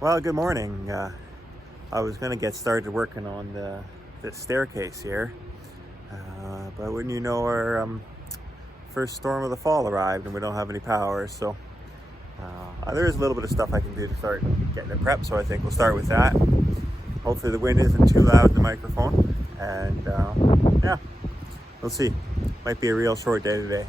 Well, good morning. I was going to get started working on the staircase here, but wouldn't you know, our first storm of the fall arrived and we don't have any power, so there is a little bit of stuff I can do to start getting it prepped, so I think we'll start with that. Hopefully the wind isn't too loud in the microphone, and yeah, we'll see. Might be a real short day today.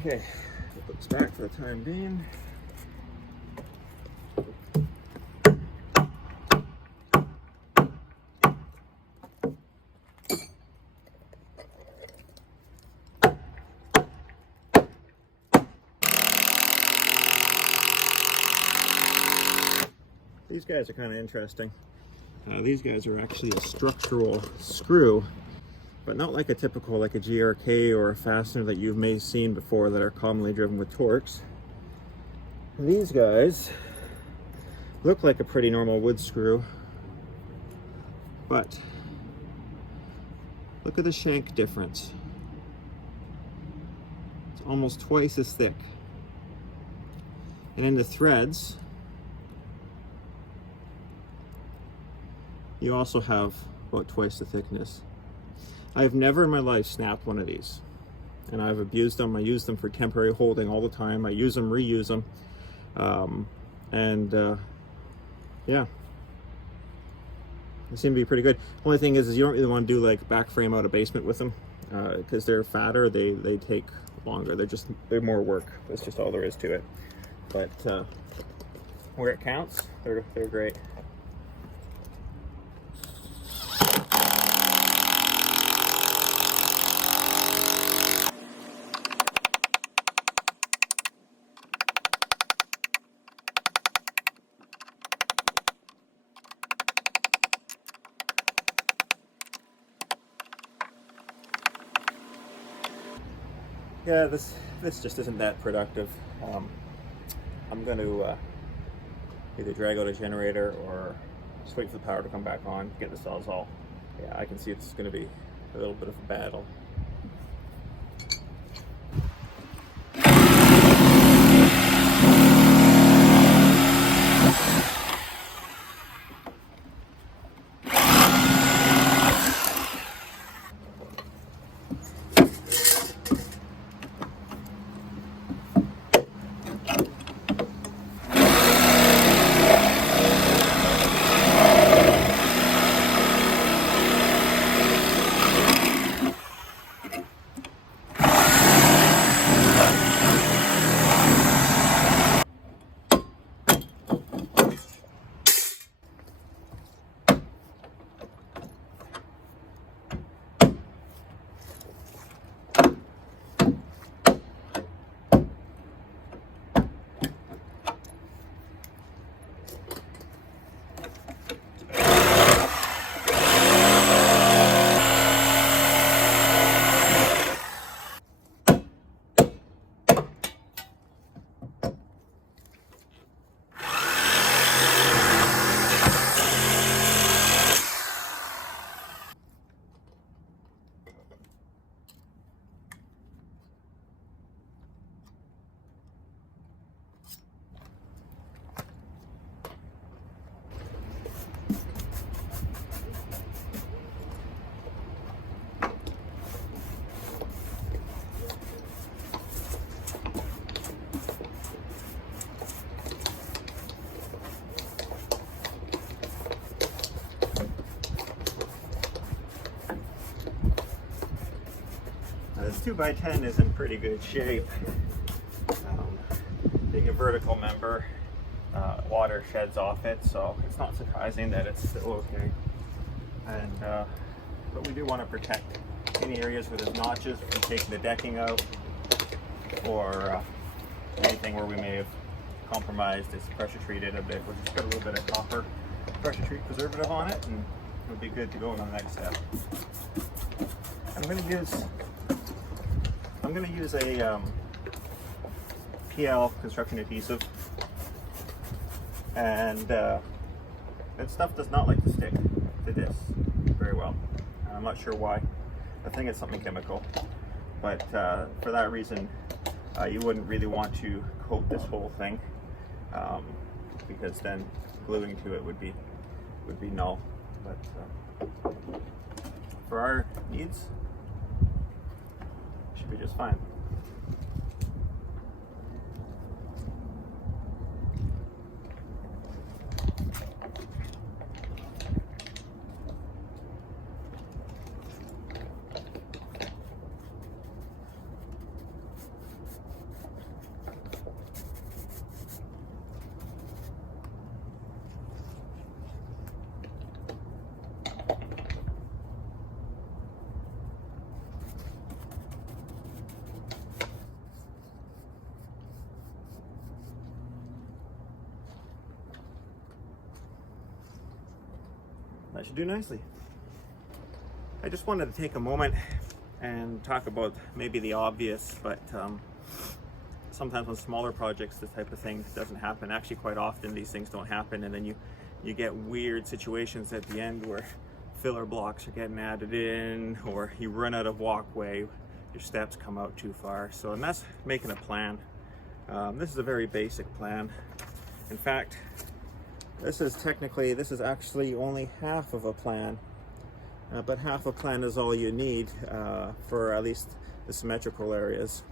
Okay, put this back for the time being. These guys are kind of interesting. These guys are actually a structural screw, but not like a typical, like a GRK or a fastener that you may have seen before that are commonly driven with Torx. These guys look like a pretty normal wood screw, but look at the shank difference. It's almost twice as thick. And in the threads, you also have about twice the thickness. I've never in my life snapped one of these, and I've abused them. I use them for temporary holding all the time. I use them, reuse them, yeah, they seem to be pretty good. Only thing is you don't really want to do like back frame out of basement with them, because they're fatter. They take longer. They're more work. That's just all there is to it. But where it counts, they're great. Yeah, this just isn't that productive. I'm going to either drag out a generator or just wait for the power to come back on, get the Sawzall. Yeah, I can see it's going to be a little bit of a battle. This 2x10 is in pretty good shape. Being a vertical member, water sheds off it, so it's not surprising that it's still okay. And but we do want to protect any areas where there's notches from taking the decking out, or anything where we may have compromised is pressure treated a bit. We've just got a little bit of copper pressure treat preservative on it, and it'll be good to go on the next step. I'm going to use a PL construction adhesive, and that stuff does not like to stick to this very well. I'm not sure why. I think it's something chemical, but for that reason you wouldn't really want to coat this whole thing, because then gluing to it would be null. But for our needs, should be just fine. That should do nicely. I just wanted to take a moment and talk about maybe the obvious, but sometimes on smaller projects this type of thing doesn't happen. Actually, quite often these things don't happen, and then you get weird situations at the end where filler blocks are getting added in, or you run out of walkway, your steps come out too far. So, and that's making a plan. This is a very basic plan. In fact, this is actually only half of a plan, but half a plan is all you need for at least the symmetrical areas.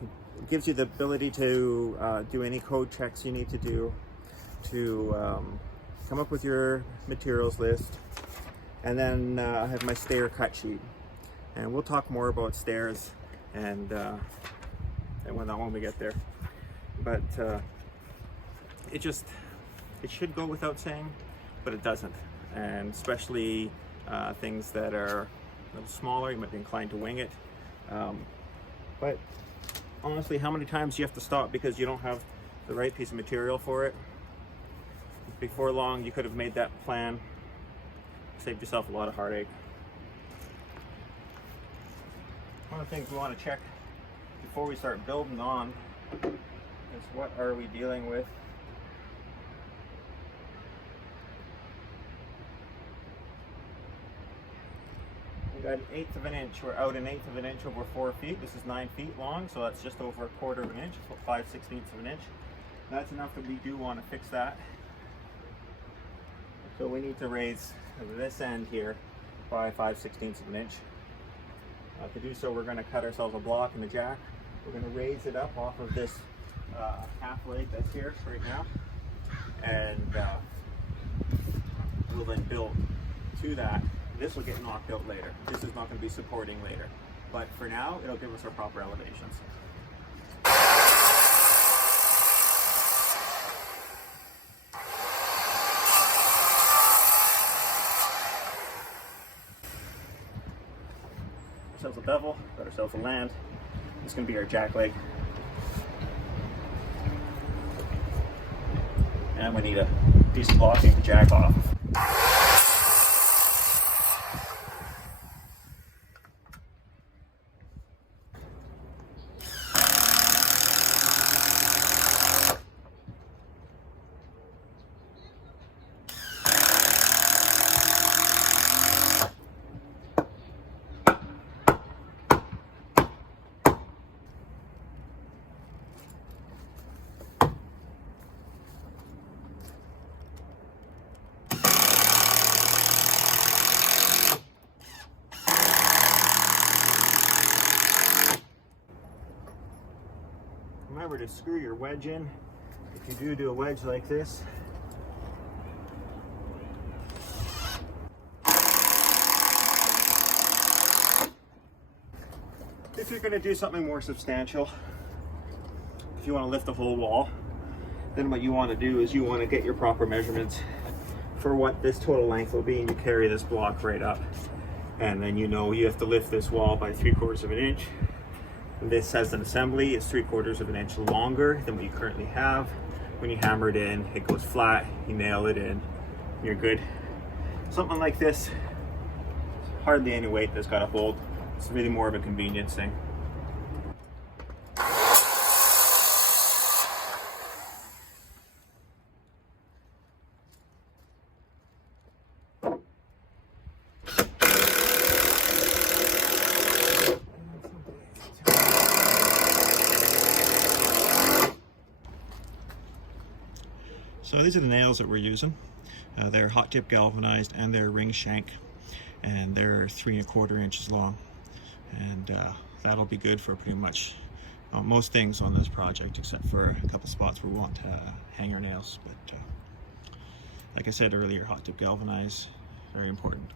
It gives you the ability to do any code checks you need to do, to come up with your materials list, and then I have my stair cut sheet, and we'll talk more about stairs and when we get there. But it should go without saying, but it doesn't. And especially things that are a little smaller, you might be inclined to wing it. But honestly, how many times do you have to stop because you don't have the right piece of material for it? Before long, you could have made that plan, saved yourself a lot of heartache. One of the things we want to check before we start building on is what are we dealing with. We got 1/8 of an inch. We're out 1/8 of an inch over 4 feet. This is 9 feet long, so that's just over 1/4 of an inch, 5/16 of an inch. That's enough that we do want to fix that. So we need to raise this end here by 5/16 of an inch. To do so, we're going to cut ourselves a block in the jack. We're going to raise it up off of this half leg that's here right now, and we'll then build to that. This will get knocked out later. This is not going to be supporting later, but for now, it'll give us our proper elevations. Ourselves a bevel, got ourselves a land. It's going to be our jack leg. And we need a piece of blocking to jack off. Remember to screw your wedge in. If you do a wedge like this, if you're going to do something more substantial, if you want to lift the whole wall, then what you want to do is you want to get your proper measurements for what this total length will be, and you carry this block right up, and then you know you have to lift this wall by 3/4 of an inch. This as an assembly is 3/4 of an inch longer than what you currently have. When you hammer it in, it goes flat, you nail it in, you're good. Something like this, hardly any weight that's got to hold. It's really more of a convenience thing. So these are the nails that we're using. They're hot dip galvanized and they're ring shank, and they're 3 1/4 inches long, and that'll be good for pretty much most things on this project, except for a couple spots where we want hanger nails. But like I said earlier, hot dip galvanized, very important.